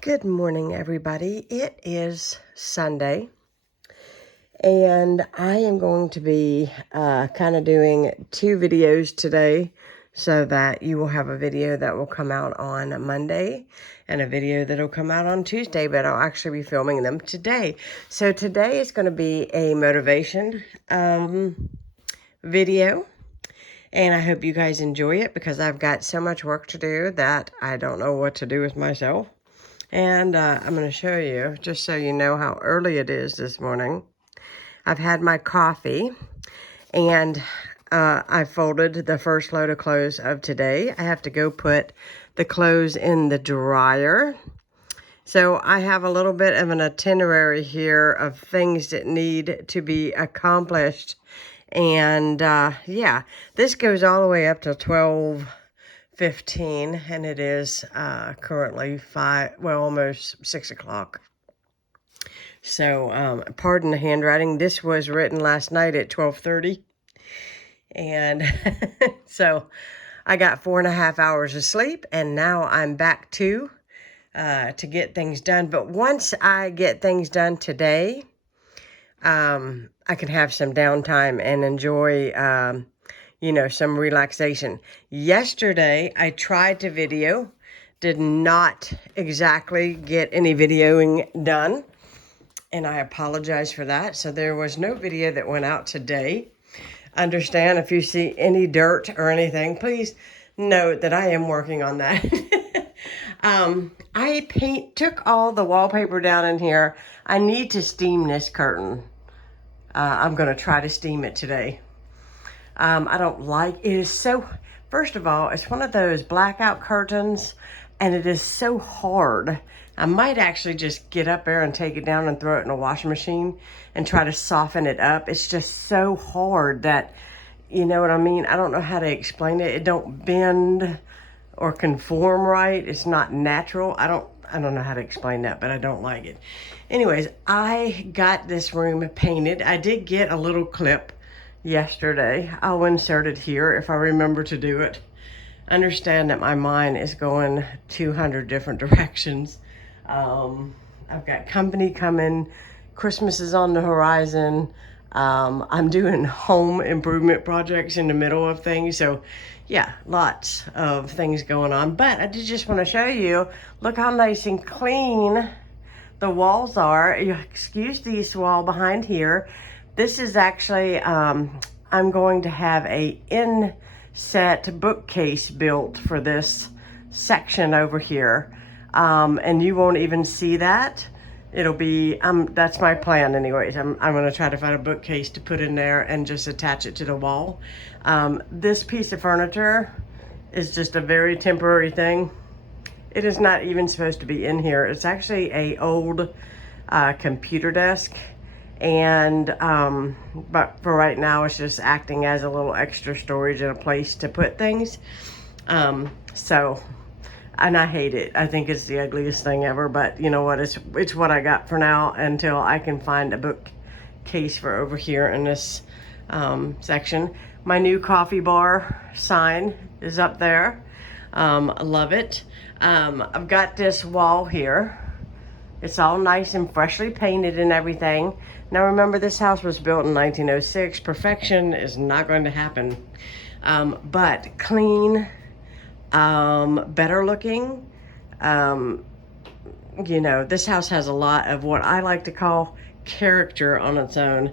Good morning, everybody. It is Sunday, and I am going to be kind of doing two videos today so that you will have a video that will come out on Monday and a video that will come out on Tuesday, but I'll actually be filming them today. So today is going to be a motivation video, and I hope you guys enjoy it because I've got so much work to do that I don't know what to do with myself. And I'm going to show you, just so you know how early it is this morning. I've had my coffee, and I folded the first load of clothes of today. I have to go put the clothes in the dryer. So I have a little bit of an itinerary here of things that need to be accomplished. And yeah, this goes all the way up to 12:15, and it is currently almost 6 o'clock. So pardon the handwriting. This was written last night at 12:30, and so I got 4.5 hours of sleep, and now I'm back to get things done. But once I get things done today, I can have some downtime and enjoy some relaxation. Yesterday, I tried to video, did not exactly get any videoing done, and I apologize for that. So there was no video that went out today. Understand, if you see any dirt or anything, please note that I am working on that. I took all the wallpaper down in here. I need to steam this curtain. I'm going to try to steam it today. I don't like it. Is so, first of all, it's one of those blackout curtains, and it is so hard. I might actually just get up there and take it down and throw it in a washing machine and try to soften it up. It's just so hard that, you know what I mean? I don't know how to explain it. It don't bend or conform right. It's not natural. I don't know how to explain that, but I don't like it. Anyways, I got this room painted. I did get a little clip yesterday. I'll insert it here if I remember to do it. Understand that my mind is going 200 different directions. I've got company coming. Christmas is on the horizon. I'm doing home improvement projects in the middle of things. So yeah, lots of things going on. But I did just want to show you, look how nice and clean the walls are. Excuse the wall behind here. This is actually, I'm going to have a inset bookcase built for this section over here. And you won't even see that. It'll be, that's my plan anyways. I'm going to try to find a bookcase to put in there and just attach it to the wall. This piece of furniture is just a very temporary thing. It is not even supposed to be in here. It's actually a old computer desk. And but for right now, it's just acting as a little extra storage and a place to put things. And I hate it. I think it's the ugliest thing ever, but you know what? It's what I got for now until I can find a bookcase for over here in this section. My new coffee bar sign is up there. I love it. I've got this wall here. It's all nice and freshly painted and everything. Now remember, this house was built in 1906. Perfection is not going to happen. But clean, better looking. This house has a lot of what I like to call character on its own.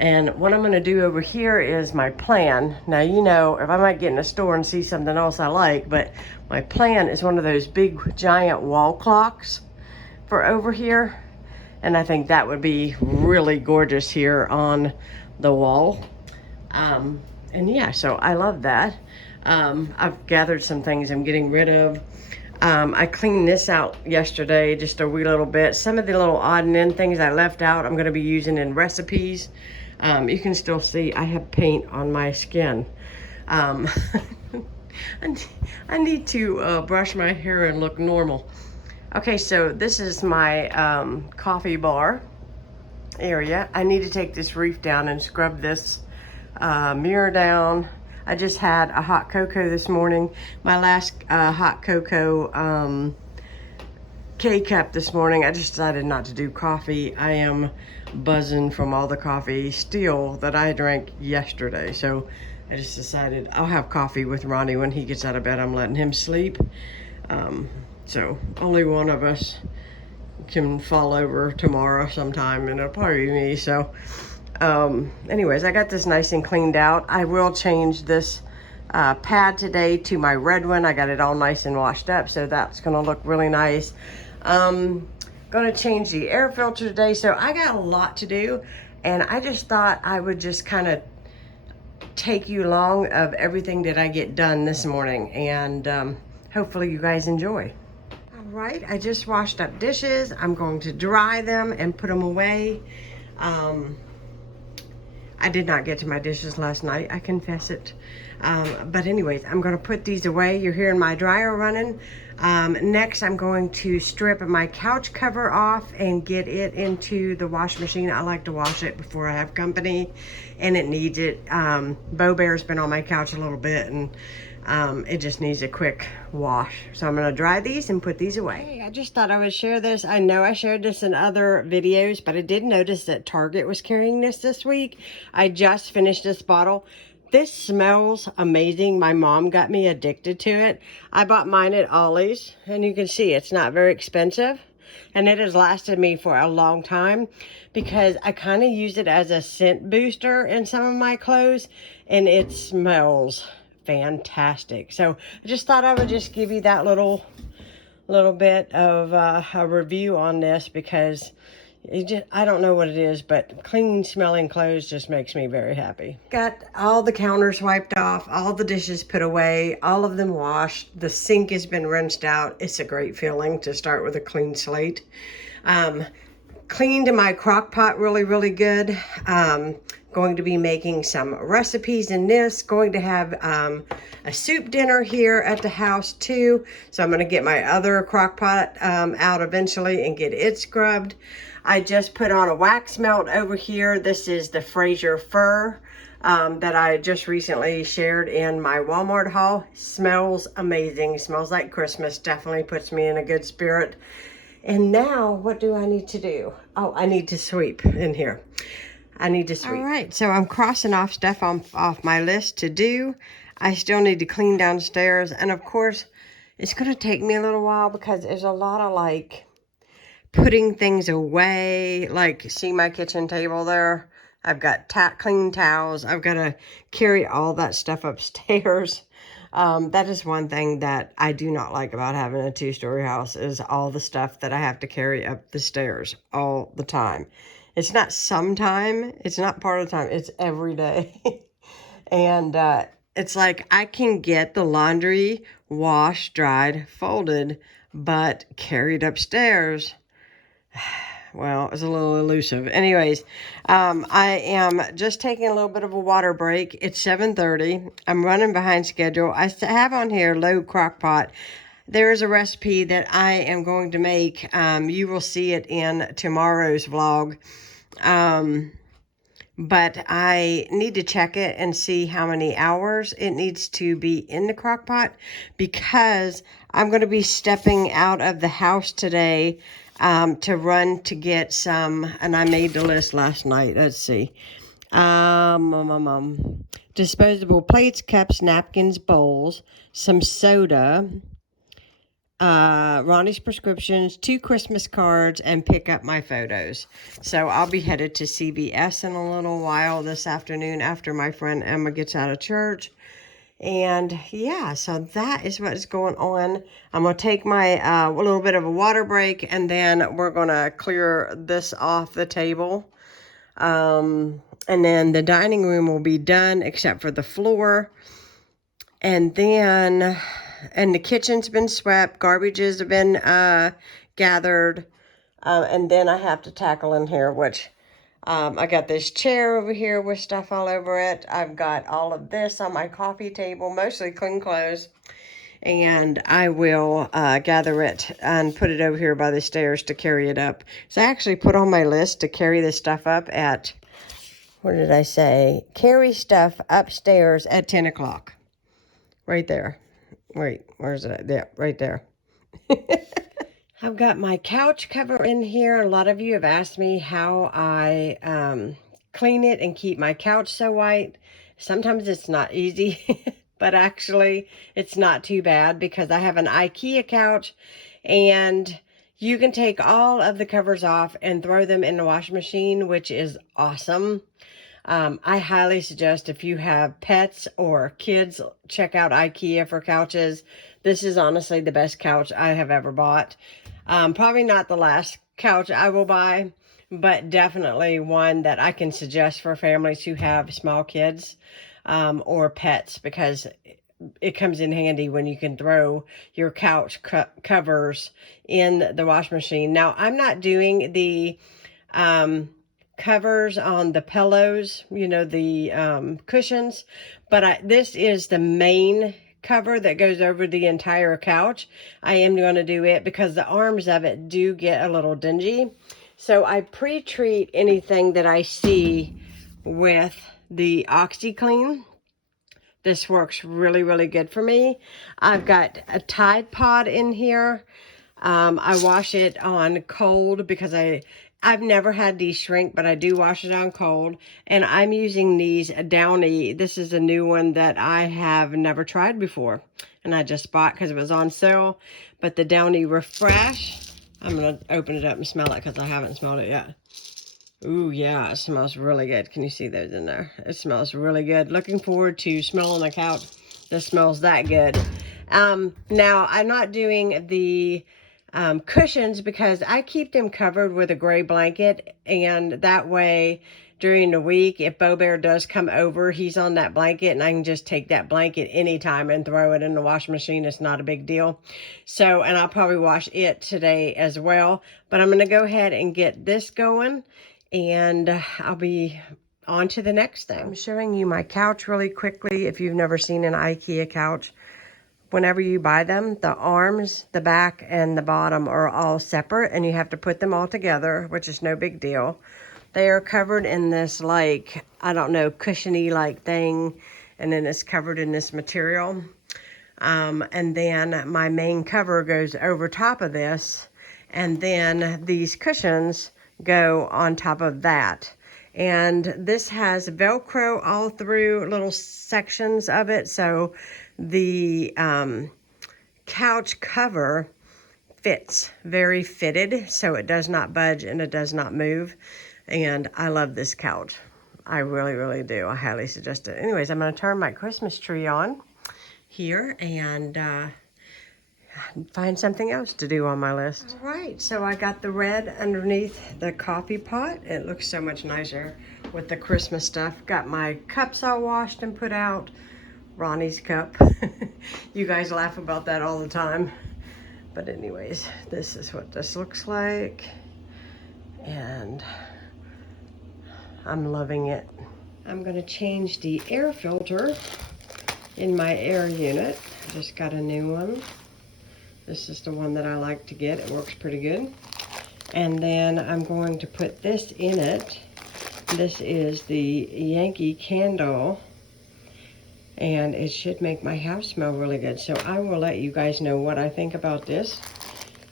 And what I'm going to do over here is my plan. Now, if I might get in a store and see something else I like, but my plan is one of those big giant wall clocks for over here. And I think that would be really gorgeous here on the wall. And yeah, so I love that. I've gathered some things I'm getting rid of. I cleaned this out yesterday, just a wee little bit. Some of the little odd and end things I left out, I'm going to be using in recipes. You can still see I have paint on my skin. I need to brush my hair and look normal. Okay, so this is my coffee bar area. I need to take this reef down and scrub this mirror down. I just had a hot cocoa this morning. My last hot cocoa K-cup this morning. I just decided not to do coffee. I am buzzing from all the coffee still that I drank yesterday. So I just decided I'll have coffee with Ronnie when he gets out of bed. I'm letting him sleep. So only one of us can fall over tomorrow sometime, and it'll probably be me. So anyways, I got this nice and cleaned out. I will change this pad today to my red one. I got it all nice and washed up, so that's gonna look really nice. Gonna change the air filter today, so I got a lot to do, and I just thought I would just kind of take you along of everything that I get done this morning, and hopefully you guys enjoy. All right, I just washed up dishes. I'm going to dry them and put them away. I did not get to my dishes last night, I confess it. But anyways, I'm gonna put these away. You're hearing my dryer running. Next, I'm going to strip my couch cover off and get it into the wash machine. I like to wash it before I have company, and it needs it. Bo Bear's been on my couch a little bit, and it just needs a quick wash. So I'm gonna dry these and put these away. Hey, I just thought I would share this. I know I shared this in other videos, but I did notice that Target was carrying this week. I just finished this bottle. This smells amazing. My mom got me addicted to it. I bought mine at Ollie's, and you can see it's not very expensive. And it has lasted me for a long time because I kind of use it as a scent booster in some of my clothes, and it smells fantastic. So I just thought I would just give you that little bit of a review on this, because I don't know what it is, but clean smelling clothes just makes me very happy. Got all the counters wiped off, all the dishes put away, all of them washed. The sink has been rinsed out. It's a great feeling to start with a clean slate. Cleaned my crock pot really good. Going to be making some recipes in this. Going to have a soup dinner here at the house too. So I'm going to get my other crock pot out eventually and get it scrubbed. I just put on a wax melt over here. This is the Fraser fur that I just recently shared in my Walmart haul. Smells amazing. Smells like Christmas. Definitely puts me in a good spirit. And now, what do I need to do? Oh, I need to sweep in here. I need to sweep. All right, so I'm crossing off stuff off my list to do. I still need to clean downstairs. And of course, it's going to take me a little while because there's a lot of like putting things away. Like, see my kitchen table there? I've got clean towels. I've got to carry all that stuff upstairs. That is one thing that I do not like about having a two-story house, is all the stuff that I have to carry up the stairs all the time. It's not sometime, it's not part of the time, it's every day. And it's like I can get the laundry washed, dried, folded, but carried upstairs, well, it's a little elusive. Anyways, I am just taking a little bit of a water break. It's 7:30. I'm running behind schedule. I have on here low crock pot. There is a recipe that I am going to make. You will see it in tomorrow's vlog. But I need to check it and see how many hours it needs to be in the crock pot, because I'm going to be stepping out of the house today to run to get some, and I made the list last night. Let's see. Disposable plates, cups, napkins, bowls, some soda, Ronnie's prescriptions, 2 Christmas cards, and pick up my photos. So I'll be headed to CVS in a little while this afternoon after my friend Emma gets out of church. And yeah, so that is what is going on. I'm going to take my a little bit of a water break, and then we're going to clear this off the table. And then the dining room will be done except for the floor. And then, and the kitchen's been swept, garbages have been gathered. And then I have to tackle in here, which I got this chair over here with stuff all over it. I've got all of this on my coffee table, mostly clean clothes. And I will gather it and put it over here by the stairs to carry it up. So I actually put on my list to carry this stuff up at, what did I say? Carry stuff upstairs at 10 o'clock. Right there. Wait, where's it? Yeah, right there. I've got my couch cover in here. A lot of you have asked me how I clean it and keep my couch so white. Sometimes it's not easy, but actually it's not too bad because I have an IKEA couch and you can take all of the covers off and throw them in the washing machine, which is awesome. I highly suggest if you have pets or kids, check out IKEA for couches. This is honestly the best couch I have ever bought. Probably not the last couch I will buy, but definitely one that I can suggest for families who have small kids or pets, because it comes in handy when you can throw your couch covers in the washing machine. Now, I'm not doing the covers on the pillows, you know, the cushions, but this is the main cover that goes over the entire couch. I am going to do it because the arms of it do get a little dingy. So I pre-treat anything that I see with the OxyClean. This works really, really good for me. I've got a Tide Pod in here. I wash it on cold because I've never had these shrink, but I do wash it on cold. And I'm using these Downy. This is a new one that I have never tried before. And I just bought because it was on sale. But the Downy Refresh, I'm going to open it up and smell it because I haven't smelled it yet. Ooh, yeah, it smells really good. Can you see those in there? It smells really good. Looking forward to smelling the couch that smells that good. Now, I'm not doing the cushions because I keep them covered with a gray blanket, and that way during the week, if Bo Bear does come over, he's on that blanket, and I can just take that blanket anytime and throw it in the washing machine. It's not a big deal. So, and I'll probably wash it today as well, but I'm going to go ahead and get this going, and I'll be on to the next thing. I'm showing you my couch really quickly. If you've never seen an IKEA couch, whenever you buy them, the arms, the back, and the bottom are all separate, and you have to put them all together, which is no big deal. They are covered in this, like, I don't know, cushiony like thing, and then it's covered in this material. And then my main cover goes over top of this, and then these cushions go on top of that. And this has Velcro all through little sections of it, so the couch cover fits very fitted, so it does not budge and it does not move. And I love this couch. I really, really do. I highly suggest it. Anyways, I'm going to turn my Christmas tree on here and find something else to do on my list. All right, so I got the red underneath the coffee pot. It looks so much nicer with the Christmas stuff. Got my cups all washed and put out. Ronnie's cup. You guys laugh about that all the time. But anyways, this is what this looks like. And I'm loving it. I'm going to change the air filter in my air unit. I just got a new one. This is the one that I like to get. It works pretty good. And then I'm going to put this in it. This is the Yankee Candle. And it should make my house smell really good. So I will let you guys know what I think about this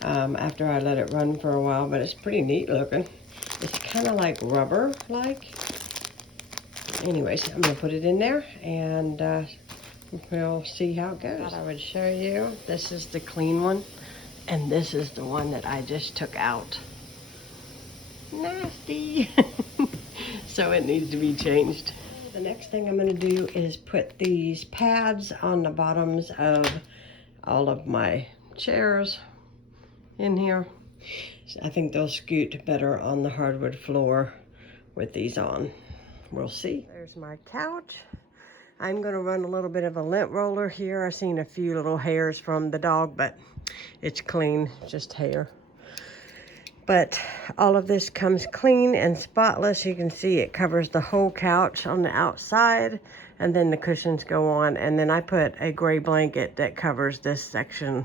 after I let it run for a while. But it's pretty neat looking. It's kind of like rubber-like. Anyways, I'm going to put it in there and we'll see how it goes. I thought I would show you. This is the clean one. And this is the one that I just took out. Nasty. So it needs to be changed. The next thing I'm going to do is put these pads on the bottoms of all of my chairs in here. So I think they'll scoot better on the hardwood floor with these on. We'll see. There's my couch. I'm going to run a little bit of a lint roller here. I've seen a few little hairs from the dog, but it's clean, just hair. But all of this comes clean and spotless. You can see it covers the whole couch on the outside, and then the cushions go on. And then I put a gray blanket that covers this section,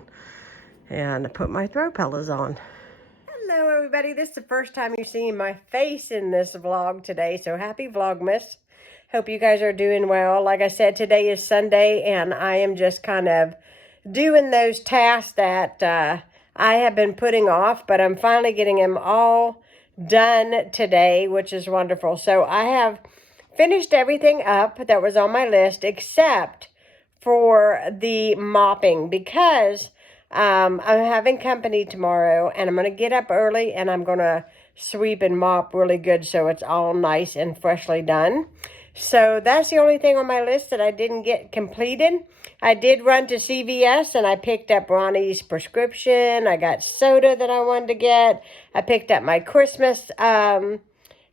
and I put my throw pillows on. Hello everybody, this is the first time you're seeing my face in this vlog today, so happy Vlogmas. Hope you guys are doing well. Like I said, today is Sunday, and I am just kind of doing those tasks that I have been putting off, but I'm finally getting them all done today, which is wonderful. So I have finished everything up that was on my list except for the mopping, because I'm having company tomorrow, and I'm going to get up early and I'm going to sweep and mop really good so it's all nice and freshly done. So that's the only thing on my list that I didn't get completed. I did run to CVS and I picked up Ronnie's prescription. I got soda that I wanted to get. I picked up my Christmas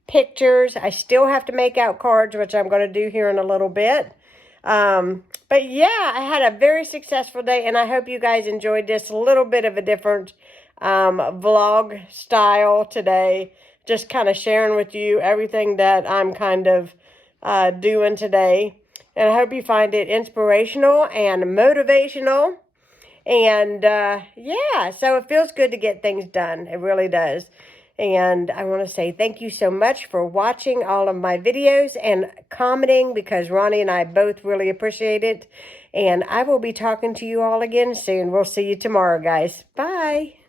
pictures. I still have to make out cards, which I'm going to do here in a little bit. But yeah, I had a very successful day, and I hope you guys enjoyed this little bit of a different vlog style today. Just kind of sharing with you everything that I'm kind of doing today. And I hope you find it inspirational and motivational. And yeah, so it feels good to get things done. It really does. And I want to say thank you so much for watching all of my videos and commenting, because Ronnie and I both really appreciate it. And I will be talking to you all again soon. We'll see you tomorrow, guys. Bye.